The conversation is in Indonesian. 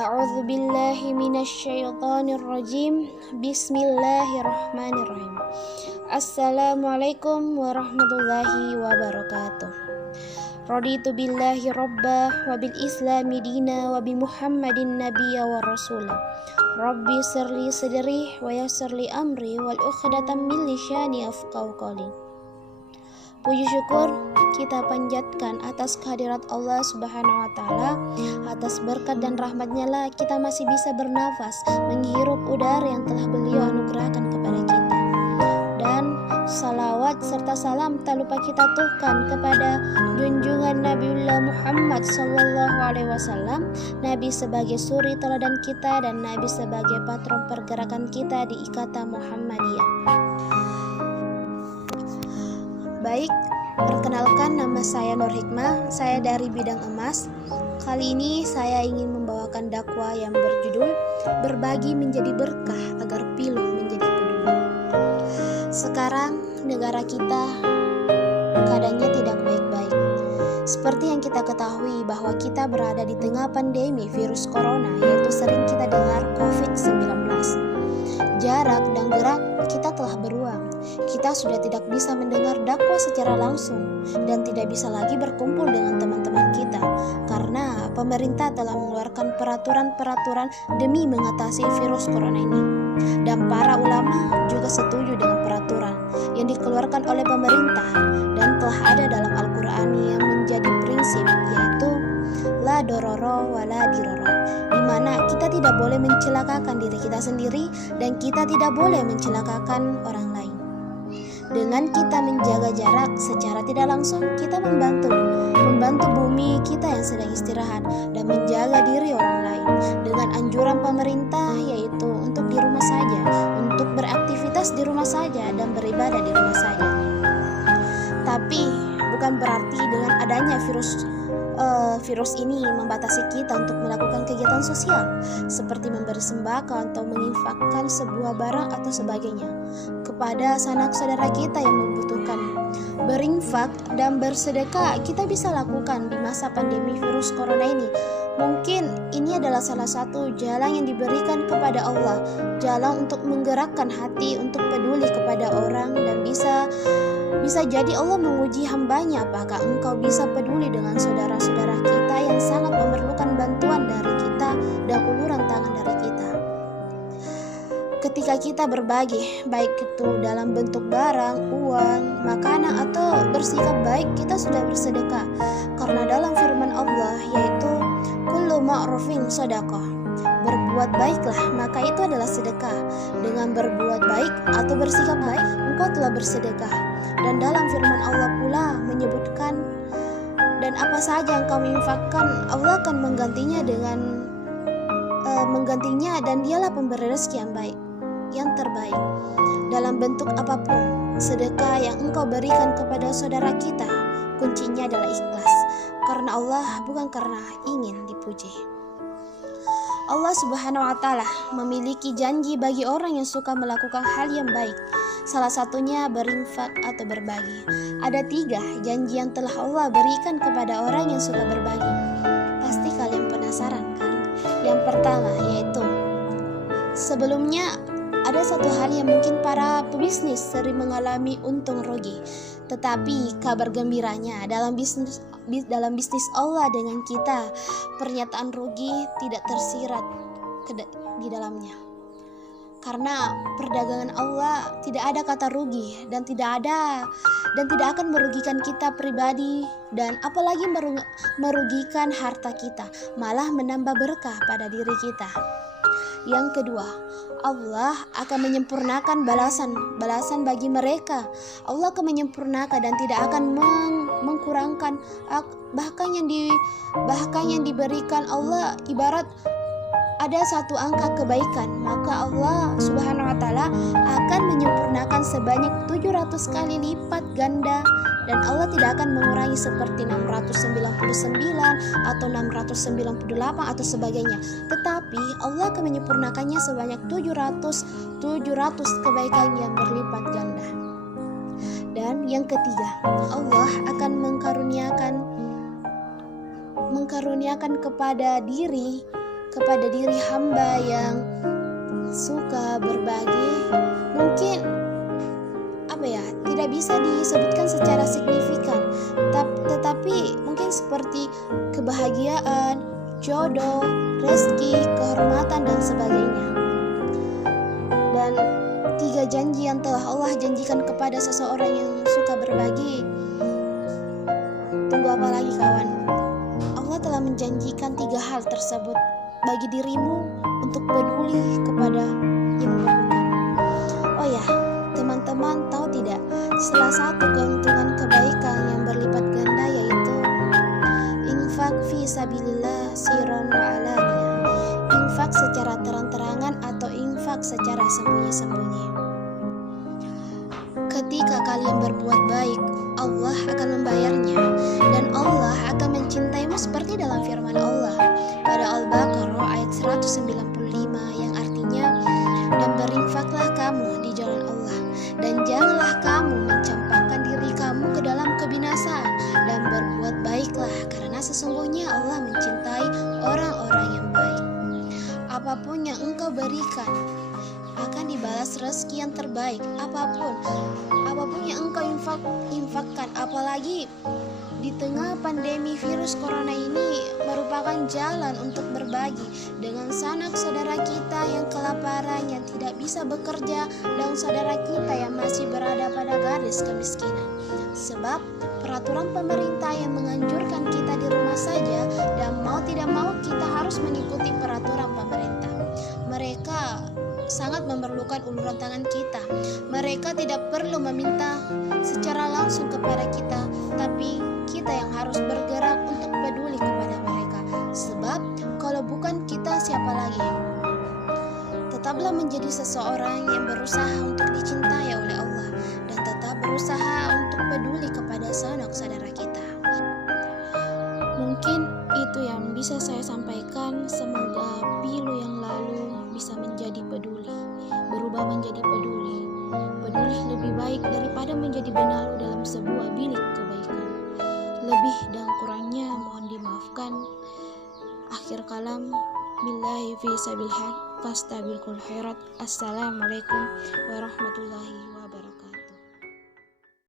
A'udzu billahi minasyaitonir rajim. Bismillahirrahmanirrahim. Assalamualaikum warahmatullahi wabarakatuh. Raditu billahi robba wa bil islami dina wa bi Muhammadin nabiyya wa rasula. Rabbi sirli sadri wa yassirli amri wal uqdatam min lisani yafqahu qawli. Puji syukur kita panjatkan atas kehadirat Allah Subhanahu wa Ta'ala. Atas berkat dan rahmatnya lah kita masih bisa bernafas, menghirup udara yang telah beliau anugerahkan kepada kita. Dan salawat serta salam tak lupa kita tuhkan kepada junjungan Nabiullah Muhammad sallallahu alaihi wasallam, Nabi sebagai suri teladan kita dan Nabi sebagai patron pergerakan kita di Ikatan Muhammadiyah. Baik, perkenalkan, nama saya Nur Hikmah, saya dari bidang emas. Kali ini saya ingin membawakan dakwah yang berjudul Berbagi Menjadi Berkah Agar Pilu Menjadi Peduli. Sekarang negara kita keadaannya tidak baik-baik. Seperti yang kita ketahui bahwa kita berada di tengah pandemi virus corona, yaitu sering kita dengar COVID-19. Jarak dan gerak kita telah beruang. Kita sudah tidak bisa mendengar dakwah secara langsung dan tidak bisa lagi berkumpul dengan teman-teman kita karena pemerintah telah mengeluarkan peraturan-peraturan demi mengatasi virus corona ini. Dan para ulama juga setuju dengan peraturan yang dikeluarkan oleh pemerintah dan telah ada dalam Al-Quran yang menjadi prinsip, yaitu la dororo wa la diroro, di mana kita tidak boleh mencelakakan diri kita sendiri dan kita tidak boleh mencelakakan orang lain. Dengan kita menjaga jarak secara tidak langsung, kita membantu bumi kita yang sedang istirahat dan menjaga diri orang lain. Dengan anjuran pemerintah yaitu untuk di rumah saja, untuk beraktivitas di rumah saja dan beribadah di rumah saja. Tapi bukan berarti dengan adanya virus ini membatasi kita untuk melakukan kegiatan sosial seperti memberi sembako atau menginfakkan sebuah barang atau sebagainya kepada sanak saudara kita yang membutuhkan. Berinfak dan bersedekah kita bisa lakukan di masa pandemi virus corona ini. Mungkin ini adalah salah satu jalan yang diberikan kepada Allah, jalan untuk menggerakkan hati untuk peduli kepada orang, dan bisa jadi Allah menguji hambanya apakah engkau bisa peduli dengan saudara-saudara kita yang sangat memerlukan bantuan dari kita dan uluran tangan dari kita. Ketika kita berbagi, baik itu dalam bentuk barang, uang, makanan, atau bersikap baik, kita sudah bersedekah. Karena dalam firman Allah yaitu kullu ma'rufin shadaqah, berbuat baiklah maka itu adalah sedekah. Dengan berbuat baik atau bersikap baik, engkau telah bersedekah. Dan dalam firman Allah pula menyebutkan, dan apa saja yang kau infakkan, Allah akan menggantinya dan dialah pemberi rezeki yang baik, yang terbaik. Dalam bentuk apapun, sedekah yang engkau berikan kepada saudara kita, kuncinya adalah ikhlas. Karena Allah, bukan karena ingin dipuji. Allah Subhanahu wa Ta'ala memiliki janji bagi orang yang suka melakukan hal yang baik. Salah satunya berinfak atau berbagi. Ada 3 janji yang telah Allah berikan kepada orang yang suka berbagi. Pasti kalian penasaran kan? Yang pertama yaitu, sebelumnya ada satu hal yang mungkin para pebisnis sering mengalami untung rugi. Tetapi kabar gembiranya dalam bisnis Allah dengan kita, pernyataan rugi tidak tersirat di dalamnya. Karena perdagangan Allah tidak ada kata rugi dan tidak akan merugikan kita pribadi dan apalagi merugikan harta kita, malah menambah berkah pada diri kita. Yang kedua, Allah akan menyempurnakan balasan bagi mereka. Allah akan menyempurnakan dan tidak akan mengkurangkan. Bahkan yang diberikan Allah ibarat ada satu angka kebaikan, maka Allah Subhanahu wa Ta'ala akan menyempurnakan sebanyak 700 kali lipat ganda, dan Allah tidak akan mengurangi seperti 699 atau 698 atau sebagainya, tetapi Allah akan menyempurnakannya sebanyak 700 kebaikan yang berlipat ganda. Dan yang ketiga, Allah akan mengkaruniakan kepada diri kepada diri hamba yang suka berbagi, mungkin tidak bisa disebutkan secara signifikan, tetapi mungkin seperti kebahagiaan, jodoh, rezeki, kehormatan, dan sebagainya. Dan 3 janji yang telah Allah janjikan kepada seseorang yang suka berbagi. Tunggu apa lagi, kawan? Allah telah menjanjikan 3 hal tersebut bagi dirimu untuk peduli kepada yang membutuhkan. Oh ya, teman-teman tahu tidak, salah satu keuntungan kebaikan yang berlipat ganda yaitu infak fi sabilillah sirron wa alaniyah, infak secara terang-terangan atau infak secara sembunyi-sembunyi. Ketika kalian berbuat baik, Allah akan membayarnya, dan Allah akan mencintaimu seperti dalam firman Allah pada Al-Baqarah ayat 195 yang artinya, dan berinfaklah kamu di jalan Allah, dan janganlah kamu mencampakkan diri kamu ke dalam kebinasaan, dan berbuat baiklah karena sesungguhnya Allah mencintai orang-orang yang baik. Apapun yang engkau berikan akan dibalas rezeki yang terbaik. Apapun yang engkau infakkan, apalagi di tengah pandemi virus corona ini, merupakan jalan untuk berbagi dengan sanak saudara kita yang kelaparan, yang tidak bisa bekerja, dan saudara kita yang masih berada pada garis kemiskinan. Sebab peraturan pemerintah yang menganjurkan kita di rumah saja, dan mau tidak mau kita harus mengikuti peraturan pemerintah. Mereka sangat memerlukan uluran tangan kita. Mereka tidak perlu meminta secara langsung kepada kita, tapi kita yang harus bergerak untuk peduli kepada mereka. Sebab kalau bukan kita, siapa lagi? Tetaplah menjadi seseorang yang berusaha untuk dicintai oleh Allah, dan tetap berusaha untuk peduli kepada sanak saudara kita. Mungkin itu yang bisa saya sampaikan. Semoga pilu yang lalu bisa menjadi peduli, berubah menjadi peduli. Peduli lebih baik daripada menjadi benalu dalam sebuah bilik kebaikan. Lebih dan kurangnya mohon dimaafkan. Akhir kalam, billahi fi sabil haq, fastabiqul khairat. Assalamualaikum warahmatullahi wabarakatuh.